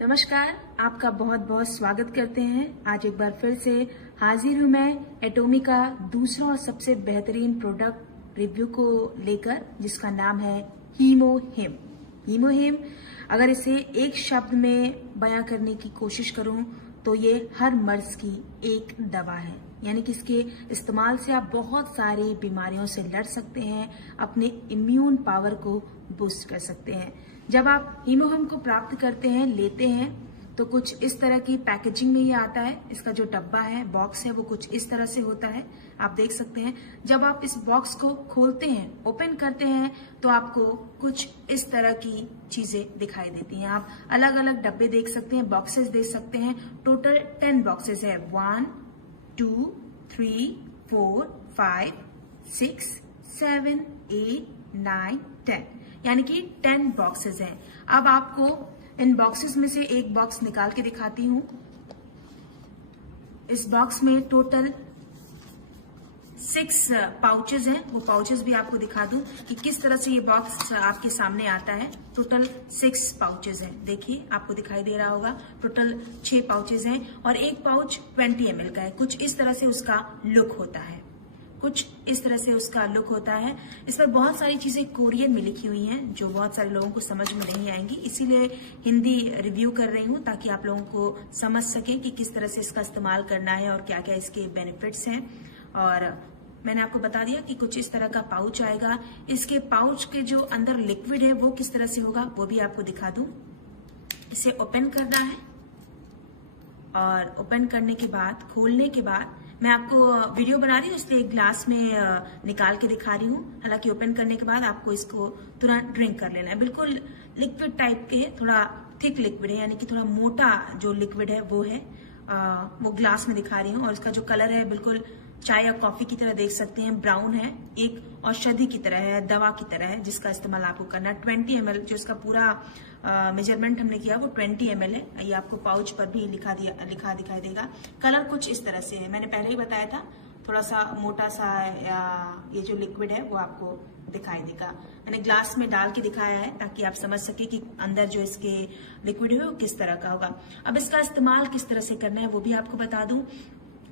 नमस्कार, आपका बहुत बहुत स्वागत करते हैं। आज एक बार फिर से हाजिर हूं मैं एटोमी का दूसरा और सबसे बेहतरीन प्रोडक्ट रिव्यू को लेकर, जिसका नाम है हीमोहिम। हीमोहिम अगर इसे एक शब्द में बयां करने की कोशिश करूं तो ये हर मर्ज की एक दवा है। यानी कि इसके इस्तेमाल से आप बहुत सारी बीमारियों से लड़ सकते हैं, अपने इम्यून पावर को बूस्ट कर सकते हैं। जब आप हीमोहिम को प्राप्त करते हैं, लेते हैं, तो कुछ इस तरह की पैकेजिंग में ये आता है। इसका जो डब्बा है, बॉक्स है, वो कुछ इस तरह से होता है, आप देख सकते हैं। जब आप इस बॉक्स को खोलते हैं, ओपन करते हैं, तो आपको कुछ इस तरह की चीजें दिखाई देती हैं। आप अलग अलग डब्बे देख सकते हैं, बॉक्सेस देख सकते हैं। टोटल 10 बॉक्सेस है। 1 2 3 4 5 6 7 8 9 10, यानी कि 10 बॉक्सेस हैं। अब आपको इन बॉक्सेस में से एक बॉक्स निकाल के दिखाती हूं। इस बॉक्स में टोटल 6 पाउचेस हैं। वो पाउचेस भी आपको दिखा दूं कि किस तरह से ये बॉक्स आपके सामने आता है। टोटल 6 पाउचेस हैं। देखिए, आपको दिखाई दे रहा होगा। टोटल 6 पाउचेस हैं और एक पाउच 20 ml का है। कुछ इस तरह से उसका लुक होता है। इस पर बहुत सारी चीजें कोरियन में लिखी हुई हैं, जो बहुत सारे लोगों को समझ में नहीं आएंगी, इसीलिए हिंदी रिव्यू कर रही हूं, ताकि आप लोगों को समझ सके कि किस तरह से इसका इस्तेमाल करना है और क्या क्या इसके बेनिफिट्स हैं। और मैंने आपको बता दिया कि कुछ इस तरह का पाउच आएगा। इसके पाउच के जो अंदर लिक्विड है वो किस तरह से होगा, वो भी आपको दिखा दूं। इसे ओपन करना है और ओपन करने के बाद, खोलने के बाद, मैं आपको वीडियो बना रही हूँ इसलिए एक ग्लास में निकाल के दिखा रही हूँ। हालांकि ओपन करने के बाद आपको इसको तुरंत ड्रिंक कर लेना है। बिल्कुल लिक्विड टाइप के है, थोड़ा थिक लिक्विड है, यानी कि थोड़ा मोटा जो लिक्विड है वो है। वो ग्लास में दिखा रही हूँ और इसका जो कलर है बिल्कुल चाय या कॉफी की तरह देख सकते हैं, ब्राउन है। एक औषधि की तरह है, दवा की तरह है, जिसका इस्तेमाल आपको करना है। 20 ml जो इसका पूरा मेजरमेंट हमने किया वो 20 ml है। ये आपको पाउच पर भी लिखा दिखाई देगा। कलर कुछ इस तरह से है, मैंने पहले ही बताया था। थोड़ा सा मोटा सा ये जो लिक्विड है वो आपको दिखाई देगा। मैंने ग्लास में डाल के दिखाया है ताकि आप समझ सके कि अंदर जो इसके लिक्विड है वो किस तरह का होगा। अब इसका इस्तेमाल किस तरह से करना है वो भी आपको बता दूं।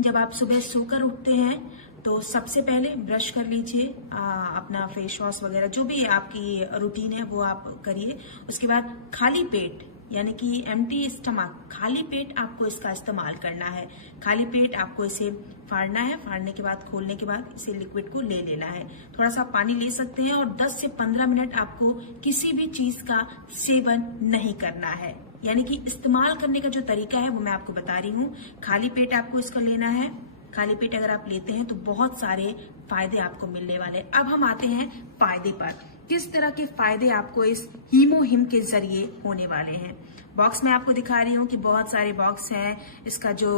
जब आप सुबह सोकर उठते हैं तो सबसे पहले ब्रश कर लीजिए, अपना फेस वॉश वगैरह जो भी आपकी रूटीन है वो आप करिए। उसके बाद खाली पेट, यानी कि एम्प्टी स्टमक, खाली पेट आपको इसका इस्तेमाल करना है। खाली पेट आपको इसे फाड़ना है। फाड़ने के बाद, खोलने के बाद इसे लिक्विड को ले लेना है। थोड़ा सा पानी ले सकते हैं और 10 से 15 मिनट आपको किसी भी चीज का सेवन नहीं करना है। यानी कि इस्तेमाल करने का जो तरीका है वो मैं आपको बता रही हूँ। खाली पेट आपको इसका लेना है। खाली पेट अगर आप लेते हैं तो बहुत सारे फायदे आपको मिलने वाले। अब हम आते हैं फायदे पर। किस तरह के फायदे आपको इस हीमोहिम के जरिए होने वाले हैं। बॉक्स में आपको दिखा रही हूँ कि बहुत सारे बॉक्स हैं। इसका जो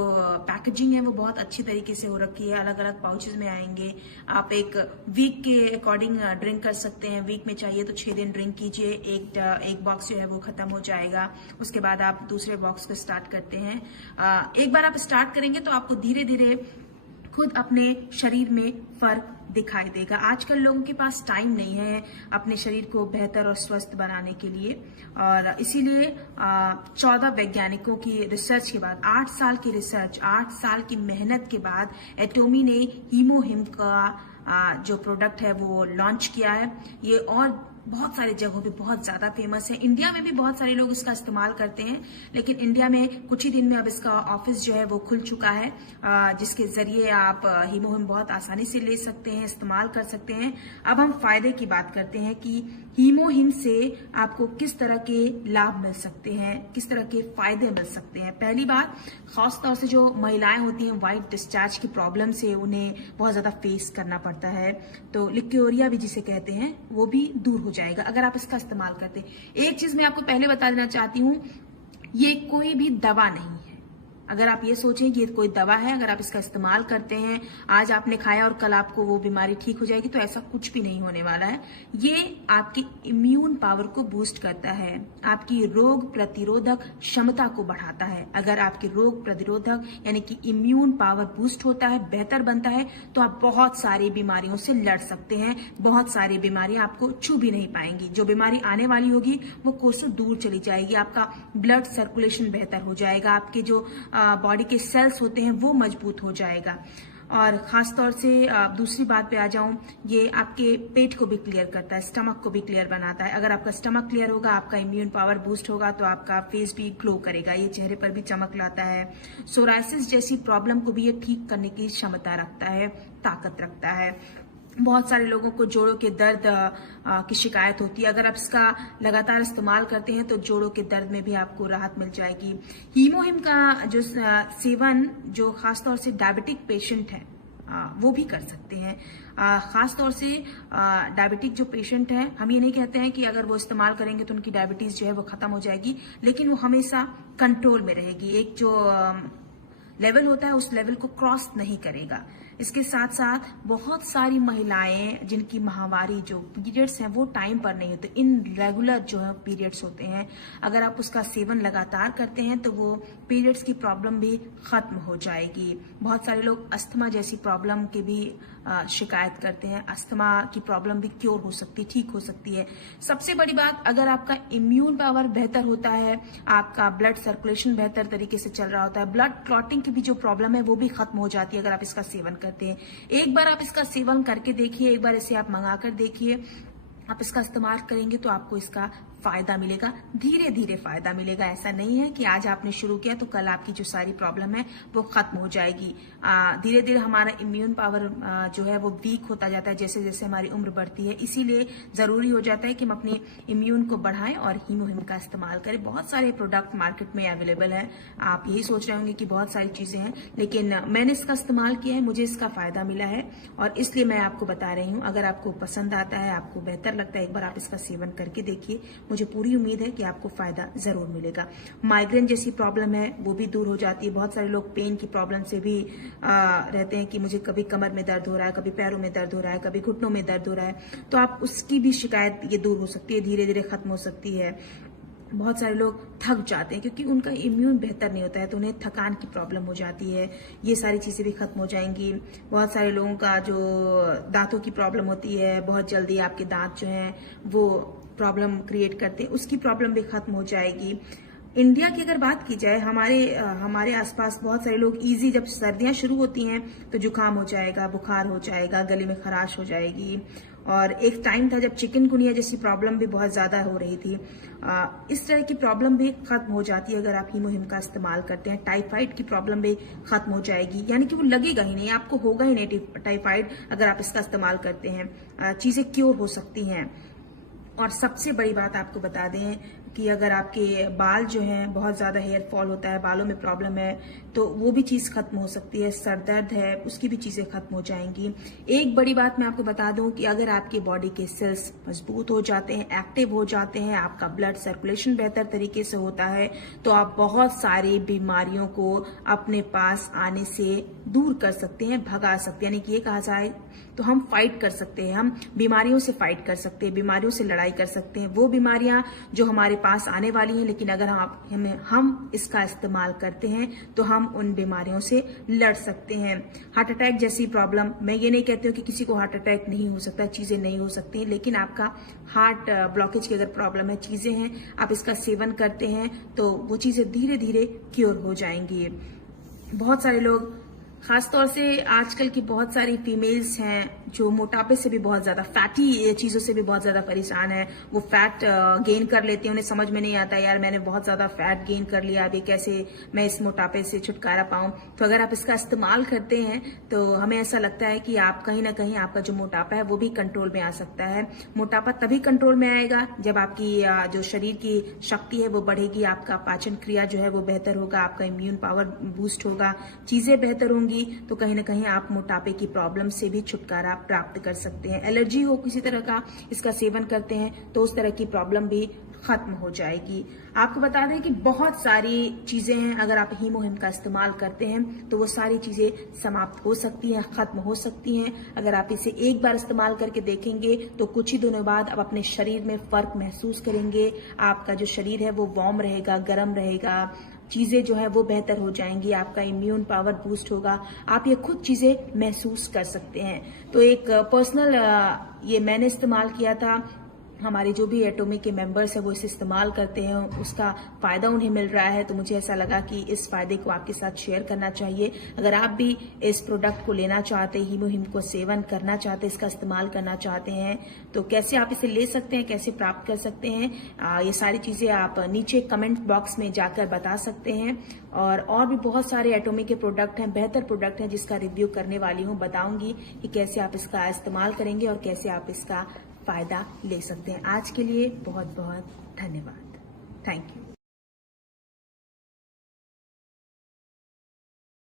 पैकेजिंग है वो बहुत अच्छी तरीके से हो रखी है। अलग अलग पाउचेस में आएंगे। आप एक वीक के अकॉर्डिंग ड्रिंक कर सकते हैं। वीक में चाहिए तो 6 दिन ड्रिंक कीजिए। एक बॉक्स जो है वो खत्म हो जाएगा। उसके बाद आप दूसरे बॉक्स को स्टार्ट करते हैं। एक बार आप स्टार्ट करेंगे तो आपको धीरे धीरे खुद अपने शरीर में फर्क दिखाई देगा। आजकल लोगों के पास टाइम नहीं है अपने शरीर को बेहतर और स्वस्थ बनाने के लिए, और इसीलिए 14 वैज्ञानिकों की रिसर्च के बाद, 8 साल की रिसर्च, 8 साल की मेहनत के बाद एटोमी ने हीमोहिम का जो प्रोडक्ट है वो लॉन्च किया है। ये और बहुत सारी जगहों पे बहुत ज्यादा फेमस है। इंडिया में भी बहुत सारे लोग इसका इस्तेमाल करते हैं, लेकिन इंडिया में कुछ ही दिन में अब इसका ऑफिस जो है वो खुल चुका है, जिसके जरिए आप हीमोहिम बहुत आसानी से ले सकते हैं, इस्तेमाल कर सकते हैं। अब हम फायदे की बात करते हैं कि हीमोहिम से आपको किस तरह के लाभ मिल सकते हैं, किस तरह के फायदे मिल सकते हैं। पहली बात, खासतौर से जो महिलाएं होती हैं, व्हाइट डिस्चार्ज की प्रॉब्लम से उन्हें बहुत ज्यादा फेस करना पड़ता है, तो लिक्योरिया भी जिसे कहते हैं वो भी दूर हो जाएगा अगर आप इसका इस्तेमाल करते हैं। एक चीज मैं आपको पहले बता देना चाहती हूँ, ये कोई भी दवा नहीं है। अगर आप ये सोचें कि ये कोई दवा है, अगर आप इसका इस्तेमाल करते हैं, आज आपने खाया और कल आपको वो बीमारी ठीक हो जाएगी, तो ऐसा कुछ भी नहीं होने वाला है। ये आपकी इम्यून पावर को बूस्ट करता है, आपकी रोग प्रतिरोधक क्षमता को बढ़ाता है। अगर आपकी रोग प्रतिरोधक यानी कि इम्यून पावर बूस्ट होता है, बेहतर बनता है, तो आप बहुत सारी बीमारियों से लड़ सकते हैं। बहुत सारी बीमारियां आपको छू भी नहीं पाएंगी। जो बीमारी आने वाली होगी वो कोसों दूर चली जाएगी। आपका ब्लड सर्कुलेशन बेहतर हो जाएगा, आपके जो बॉडी के सेल्स होते हैं वो मजबूत हो जाएगा। और खास तौर से दूसरी बात पे आ जाऊं, ये आपके पेट को भी क्लियर करता है, स्टमक को भी क्लियर बनाता है। अगर आपका स्टमक क्लियर होगा, आपका इम्यून पावर बूस्ट होगा, तो आपका फेस भी ग्लो करेगा, ये चेहरे पर भी चमक लाता है। सोराइसिस जैसी प्रॉब्लम को भी ये ठीक करने की क्षमता रखता है, ताकत रखता है। बहुत सारे लोगों को जोड़ों के दर्द की शिकायत होती है। अगर आप इसका लगातार इस्तेमाल करते हैं तो जोड़ों के दर्द में भी आपको राहत मिल जाएगी। हीमोहिम का जो सेवन जो खासतौर से डायबिटिक पेशेंट है वो भी कर सकते हैं। खासतौर से डायबिटिक जो पेशेंट है, हम ये नहीं कहते हैं कि अगर वो इस्तेमाल करेंगे तो उनकी डायबिटीज जो है वो खत्म हो जाएगी, लेकिन वो हमेशा कंट्रोल में रहेगी। एक जो लेवल होता है उस लेवल को क्रॉस नहीं करेगा। इसके साथ साथ बहुत सारी महिलाएं जिनकी माहवारी जो पीरियड्स हैं वो टाइम पर नहीं होते, इनरेगुलर जो है पीरियड्स होते हैं, अगर आप उसका सेवन लगातार करते हैं तो वो पीरियड्स की प्रॉब्लम भी खत्म हो जाएगी। बहुत सारे लोग अस्थमा जैसी प्रॉब्लम के भी शिकायत करते हैं। अस्थमा की प्रॉब्लम भी क्योर हो सकती, ठीक हो सकती है। सबसे बड़ी बात, अगर आपका इम्यून पावर बेहतर होता है, आपका ब्लड सर्कुलेशन बेहतर तरीके से चल रहा होता है, ब्लड क्लॉटिंग की भी जो प्रॉब्लम है वो भी खत्म हो जाती है अगर आप इसका सेवन करते हैं। एक बार आप इसका सेवन करके देखिए, एक बार इसे आप मंगा कर देखिए, आप इसका इस्तेमाल करेंगे तो आपको इसका फायदा मिलेगा, धीरे धीरे फायदा मिलेगा। ऐसा नहीं है कि आज आपने शुरू किया तो कल आपकी जो सारी प्रॉब्लम है वो खत्म हो जाएगी। धीरे धीरे हमारा इम्यून पावर जो है वो वीक होता जाता है जैसे जैसे हमारी उम्र बढ़ती है। इसीलिए जरूरी हो जाता है कि हम अपने इम्यून को बढ़ाएं और हीमोहिम का इस्तेमाल करें। बहुत सारे प्रोडक्ट मार्केट में अवेलेबल है। आप यही सोच रहे होंगे कि बहुत सारी चीजें हैं, लेकिन मैंने इसका इस्तेमाल किया है, मुझे इसका फायदा मिला है और इसलिए मैं आपको बता रही हूँ। अगर आपको पसंद आता है, आपको बेहतर लगता है, एक बार आप इसका सेवन करके देखिए। मुझे पूरी उम्मीद है कि आपको फायदा जरूर मिलेगा। माइग्रेन जैसी प्रॉब्लम है वो भी दूर हो जाती है। बहुत सारे लोग पेन की प्रॉब्लम से भी रहते हैं कि मुझे कभी कमर में दर्द हो रहा है, कभी पैरों में दर्द हो रहा है, कभी घुटनों में दर्द हो रहा है, तो आप उसकी भी शिकायत ये दूर हो सकती है, धीरे धीरे खत्म हो सकती है। बहुत सारे लोग थक जाते हैं क्योंकि उनका इम्यून बेहतर नहीं होता है, तो उन्हें थकान की प्रॉब्लम हो जाती है। ये सारी चीजें भी खत्म हो जाएंगी। बहुत सारे लोगों का जो दांतों की प्रॉब्लम होती है, बहुत जल्दी आपके दांत जो हैं वो प्रॉब्लम क्रिएट करते हैं, उसकी प्रॉब्लम भी खत्म हो जाएगी। इंडिया की अगर बात की जाए, हमारे आसपास बहुत सारे लोग इजी, जब सर्दियां शुरू होती हैं तो जुकाम हो जाएगा, बुखार हो जाएगा, गले में खराश हो जाएगी। और एक टाइम था जब चिकनगुनिया जैसी प्रॉब्लम भी बहुत ज्यादा हो रही थी। इस तरह की प्रॉब्लम भी खत्म हो जाती है अगर आप हीमोहिम का इस्तेमाल करते हैं। टाइफाइड की प्रॉब्लम भी खत्म हो जाएगी, यानी कि वो लगेगा ही नहीं, आपको होगा ही नहीं टाइफाइड अगर आप इसका इस्तेमाल करते हैं। चीजें क्योर हो सकती हैं। और सबसे बड़ी बात आपको बता दें कि अगर आपके बाल जो हैं बहुत ज्यादा हेयर फॉल होता है, बालों में प्रॉब्लम है, तो वो भी चीज खत्म हो सकती है। सर दर्द है, उसकी भी चीजें खत्म हो जाएंगी। एक बड़ी बात मैं आपको बता दूं कि अगर आपके बॉडी के सेल्स मजबूत हो जाते हैं, एक्टिव हो जाते हैं, आपका ब्लड सर्कुलेशन बेहतर तरीके से होता है, तो आप बहुत सारी बीमारियों को अपने पास आने से दूर कर सकते हैं, भगा सकते हैं। यानी कि ये कहा जाए तो हम फाइट कर सकते हैं, हम बीमारियों से फाइट कर सकते हैं, बीमारियों से लड़ाई कर सकते हैं। वो बीमारियां जो हमारे पास आने वाली हैं, लेकिन अगर हम इसका इस्तेमाल करते हैं तो हम उन बीमारियों से लड़ सकते हैं। हार्ट अटैक जैसी प्रॉब्लम, मैं ये नहीं कहती हूँ कि किसी को हार्ट अटैक नहीं हो सकता, चीजें नहीं हो सकती, लेकिन आपका हार्ट ब्लॉकेज की अगर प्रॉब्लम है, चीजें हैं, आप इसका सेवन करते हैं तो वो चीजें धीरे धीरे क्योर हो जाएंगी। बहुत सारे लोग, खासतौर से आजकल की बहुत सारी फीमेल्स हैं जो मोटापे से भी बहुत ज्यादा, फैटी चीजों से भी बहुत ज्यादा परेशान है। वो फैट गेन कर लेते हैं, उन्हें समझ में नहीं आता यार मैंने बहुत ज्यादा फैट गेन कर लिया, अभी कैसे मैं इस मोटापे से छुटकारा पाऊं। तो अगर आप इसका इस्तेमाल करते हैं तो हमें ऐसा लगता है कि आप कहीं ना कहीं आपका जो मोटापा है वो भी कंट्रोल में आ सकता है। मोटापा तभी कंट्रोल में आएगा जब आपकी जो शरीर की शक्ति है वो बढ़ेगी, आपका पाचन क्रिया जो है वो बेहतर होगा, आपका इम्यून पावर बूस्ट होगा, चीजें बेहतर होंगी, तो कहीं ना कहीं आप मोटापे की प्रॉब्लम से भी छुटकारा प्राप्त कर सकते हैं। एलर्जी हो किसी तरह का, इसका सेवन करते हैं तो उस तरह की प्रॉब्लम भी खत्म हो जाएगी। आपको बता दें कि बहुत सारी चीजें हैं, अगर आप हीमोहिम का इस्तेमाल करते हैं तो वो सारी चीजें समाप्त हो सकती हैं, खत्म हो सकती हैं। अगर आप इसे एक बार इस्तेमाल करके देखेंगे तो कुछ ही दिनों बाद आप अपने शरीर में फर्क महसूस करेंगे। आपका जो शरीर है वो वार्म रहेगा, गर्म रहेगा, चीजें जो है वो बेहतर हो जाएंगी, आपका इम्यून पावर बूस्ट होगा, आप ये खुद चीजें महसूस कर सकते हैं। तो एक पर्सनल ये मैंने इस्तेमाल किया था, हमारे जो भी एटोमी के मेंबर्स हैं वो इसे इस्तेमाल करते हैं, उसका फायदा उन्हें मिल रहा है, तो मुझे ऐसा लगा कि इस फायदे को आपके साथ शेयर करना चाहिए। अगर आप भी इस प्रोडक्ट को लेना चाहते हैं, हीमोहिम को सेवन करना चाहते हैं, इसका इस्तेमाल करना चाहते हैं, तो कैसे आप इसे ले सकते हैं, कैसे प्राप्त कर सकते हैं, ये सारी चीजें आप नीचे कमेंट बॉक्स में जाकर बता सकते हैं। और भी बहुत सारे एटोमी के प्रोडक्ट हैं, बेहतर प्रोडक्ट हैं जिसका रिव्यू करने वाली हूँ, बताऊंगी कि कैसे आप इसका इस्तेमाल करेंगे और कैसे आप इसका फायदा ले सकते हैं। आज के लिए बहुत बहुत धन्यवाद। Thank you.